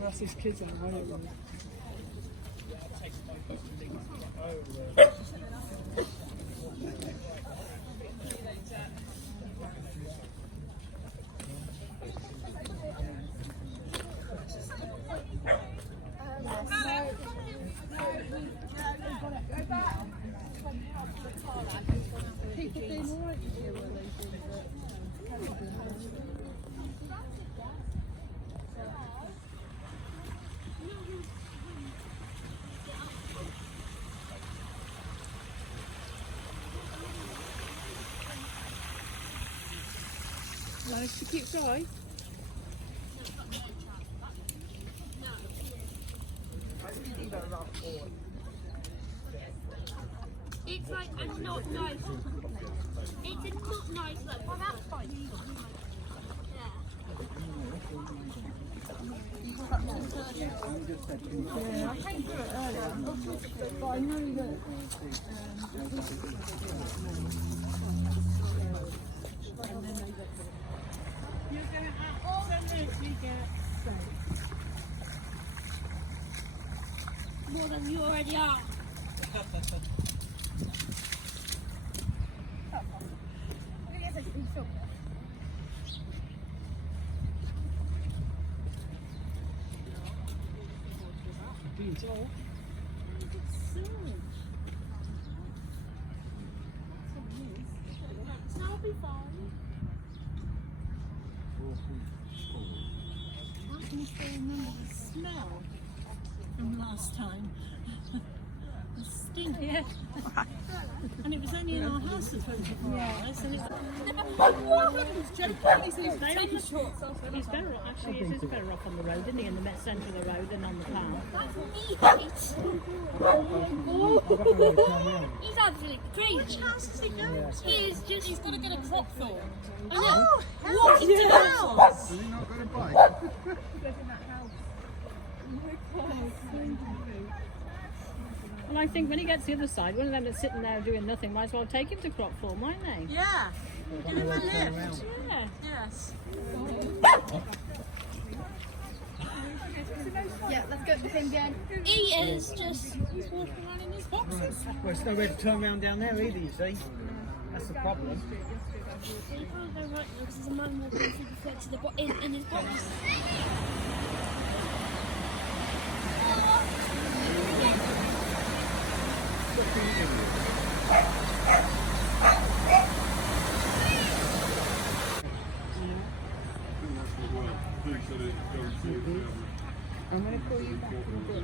That's his kids on the road. People doing all right here, were they? Nice to keep dry. It's like a not nice. It's a not nice look. Well, that's fine. Yeah, I came through it earlier, but I know that you're going to absolutely get sick. More than you already are. I'll be fine. I can still remember the smell from last time. Stink. Yeah. And it was only in our house for 24 hours. And it's he's better off, actually, he is better off on the road, isn't he? In the centre of the road than on the path. That's me, He's absolutely crazy. Which house does he go to? He's got to get a crop thorn. I know. Oh, Walk into the house. Has he not got a bike? Well, I think when he gets to the other side, one of them that's sitting there doing nothing, might as well take him to Cropthorne, mightn't they? Yeah. Give him a lift. Yeah. Yes. Yeah, let's go with him again. He is just walking around in his boxes. Well, it's nowhere to turn around down there either, you see. That's the problem. He can't go right now because there's a man walking through the fence in his box. I'm going to call you back in a bit.